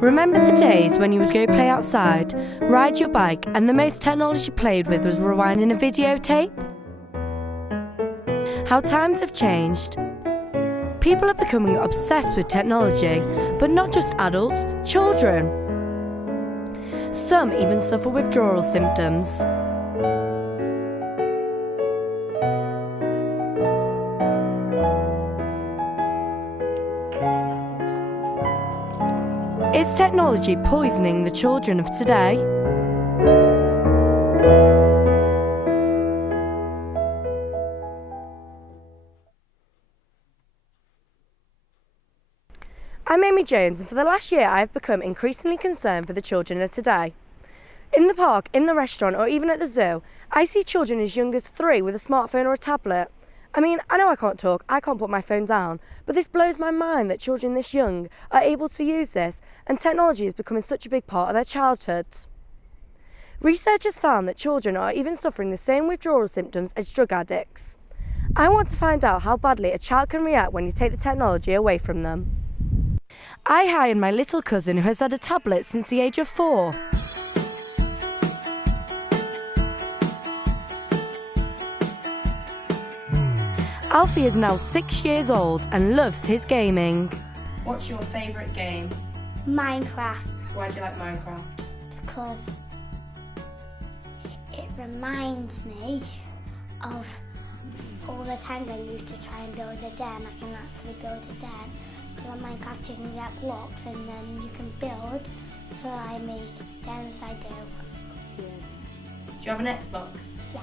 Remember the days when you would go play outside, ride your bike, and the most technology you played with was rewinding a videotape? How times have changed. People are becoming obsessed with technology, but not just adults, children. Some even suffer withdrawal symptoms. Is technology poisoning the children of today? I'm Amy Jones, and for the last year I have become increasingly concerned for the children of today. In the park, in the restaurant, or even at the zoo, I see children as young as 3 with a smartphone or a tablet. I mean, I know I can't talk, I can't put my phone down, but this blows my mind that children this young are able to use this, and technology is becoming such a big part of their childhoods. Research has found that children are even suffering the same withdrawal symptoms as drug addicts. I want to find out how badly a child can react when you take the technology away from them. I hired my little cousin who has had a tablet since the age of 4. Alfie is now 6 years old and loves his gaming. What's your favourite game? Minecraft. Why do you like Minecraft? Because it reminds me of all the times I used to try and build a den. I can actually build a den. Because on Minecraft you can get blocks and then you can build. So I make dens, I do. Do you have an Xbox? Yeah.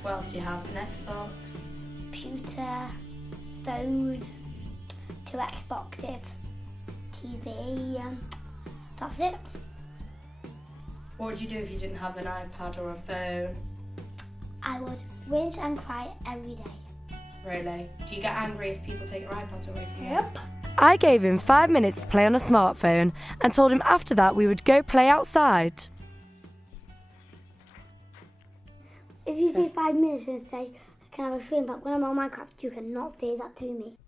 What else do you have? An Xbox? Computer, phone, 2 Xboxes, TV, that's it. What would you do if you didn't have an iPad or a phone? I would whinge and cry every day. Really? Do you get angry if people take your iPads away from you? Yep. I gave him 5 minutes to play on a smartphone and told him after that we would go play outside. If you say 5 minutes and say, I can have a phone, but when I'm on Minecraft, you cannot say that to me.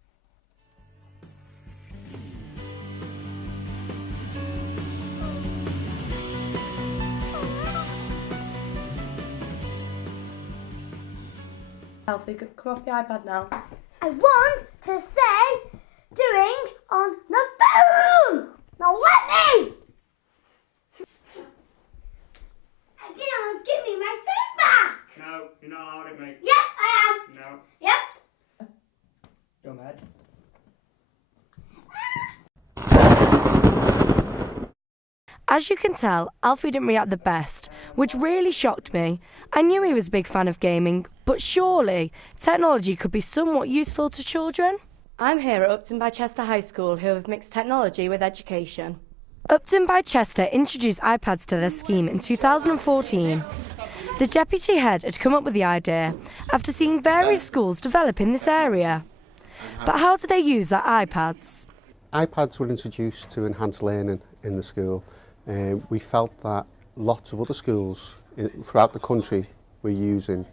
Alfie, come off the iPad now. I want to say doing on the phone! Now let me! Again, give me my phone back! No, you're not allowed it, mate. Yep, I am. No. Yep. Go mad. As you can tell, Alfie didn't react the best, which really shocked me. I knew he was a big fan of gaming, but surely technology could be somewhat useful to children? I'm here at Upton by Chester High School, who have mixed technology with education. Upton by Chester introduced iPads to their scheme in 2014. The deputy head had come up with the idea after seeing various schools develop in this area. But how do they use their iPads? iPads were introduced to enhance learning in the school. We felt that lots of other schools throughout the country were using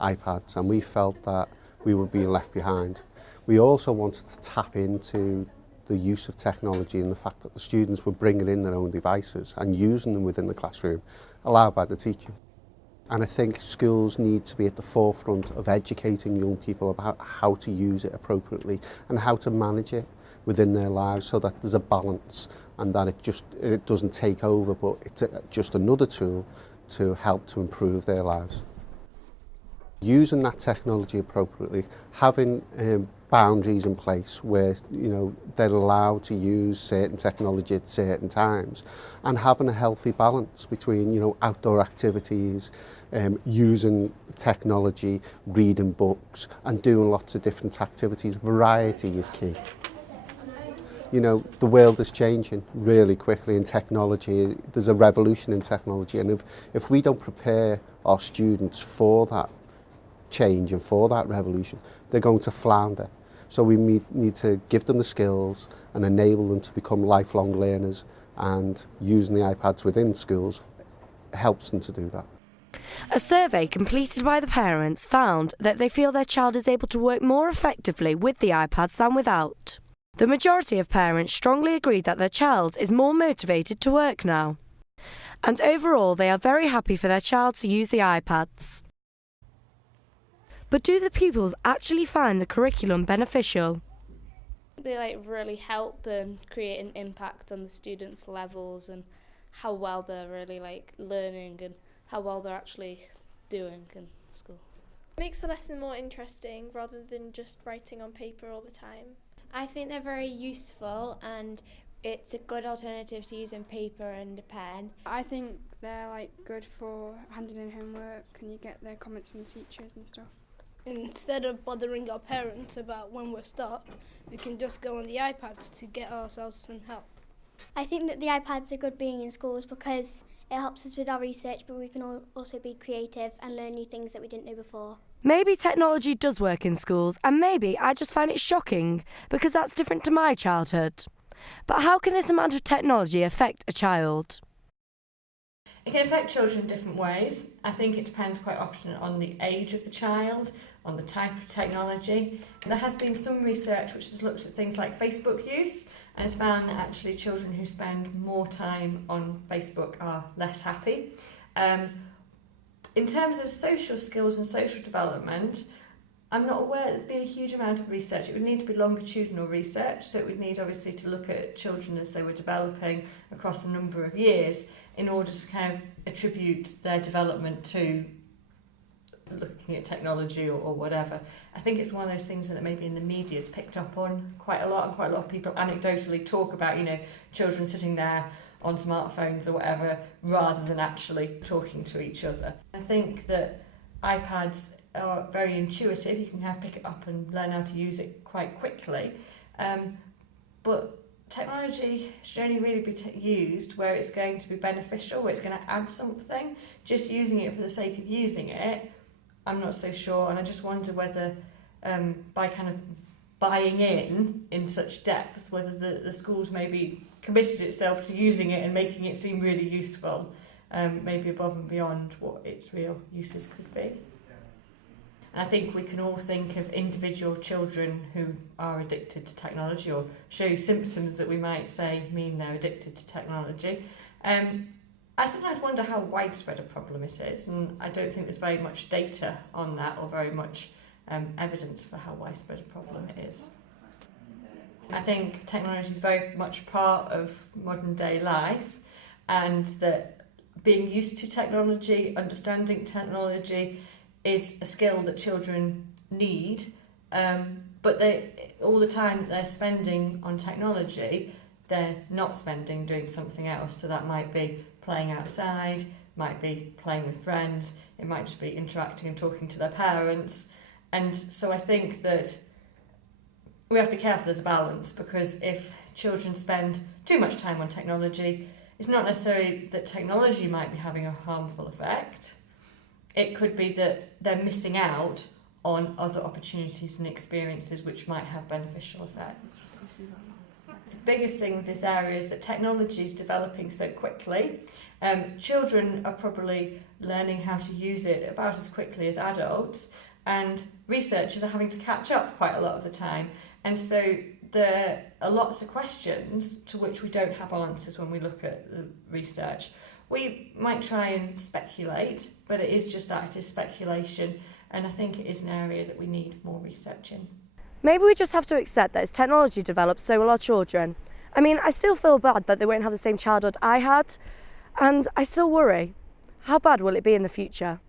iPads, and we felt that we were being left behind. We also wanted to tap into the use of technology and the fact that the students were bringing in their own devices and using them within the classroom, allowed by the teacher. And I think schools need to be at the forefront of educating young people about how to use it appropriately and how to manage it within their lives, so that there's a balance and that it doesn't take over, but it's just another tool to help to improve their lives. Using that technology appropriately, having boundaries in place where they're allowed to use certain technology at certain times, and having a healthy balance between outdoor activities, using technology, reading books and doing lots of different activities. Variety is key. The world is changing really quickly in technology. There's a revolution in technology, and if we don't prepare our students for that change and for that revolution, they're going to flounder. So we need to give them the skills and enable them to become lifelong learners, and using the iPads within schools helps them to do that. A survey completed by the parents found that they feel their child is able to work more effectively with the iPads than without. The majority of parents strongly agreed that their child is more motivated to work now. And overall, they are very happy for their child to use the iPads. But do the pupils actually find the curriculum beneficial? They really help and create an impact on the students' levels and how well they're really learning and how well they're actually doing in school. It makes the lesson more interesting rather than just writing on paper all the time. I think they're very useful and it's a good alternative to using paper and a pen. I think they're good for handing in homework and you get their comments from the teachers and stuff. Instead of bothering our parents about when we're stuck, we can just go on the iPads to get ourselves some help. I think that the iPads are good being in schools because it helps us with our research, but we can also be creative and learn new things that we didn't know before. Maybe technology does work in schools, and maybe I just find it shocking because that's different to my childhood. But how can this amount of technology affect a child? It can affect children in different ways. I think it depends quite often on the age of the child, on the type of technology. And there has been some research which has looked at things like Facebook use and has found that actually children who spend more time on Facebook are less happy. In terms of social skills and social development, I'm not aware there's been a huge amount of research. It would need to be longitudinal research, so it would need obviously to look at children as they were developing across a number of years in order to kind of attribute their development to looking at technology or whatever. I think it's one of those things that maybe in the media's picked up on quite a lot, and quite a lot of people anecdotally talk about, children sitting there on smartphones or whatever, rather than actually talking to each other. I think that iPads are very intuitive. You can kind of pick it up and learn how to use it quite quickly. But technology should only really be used where it's going to be beneficial, where it's going to add something. Just using it for the sake of using it, I'm not so sure. And I just wonder whether by kind of buying in such depth, whether the schools maybe committed itself to using it and making it seem really useful, maybe above and beyond what its real uses could be. And I think we can all think of individual children who are addicted to technology or show symptoms that we might say mean they're addicted to technology. I sometimes wonder how widespread a problem it is, and I don't think there's very much data on that or very much evidence for how widespread a problem it is. I think technology is very much part of modern day life, and that being used to technology, understanding technology is a skill that children need, but all the time that they're spending on technology, they're not spending doing something else. So that might be playing outside, might be playing with friends, it might just be interacting and talking to their parents. And so I think that we have to be careful there's a balance, because if children spend too much time on technology, it's not necessarily that technology might be having a harmful effect. It could be that they're missing out on other opportunities and experiences which might have beneficial effects. The biggest thing with this area is that technology is developing so quickly. Children are probably learning how to use it about as quickly as adults, and researchers are having to catch up quite a lot of the time. And so there are lots of questions to which we don't have answers when we look at the research. We might try and speculate, but it is just that, it is speculation, and I think it is an area that we need more research in. Maybe we just have to accept that as technology develops, so will our children. I mean, I still feel bad that they won't have the same childhood I had, and I still worry. How bad will it be in the future?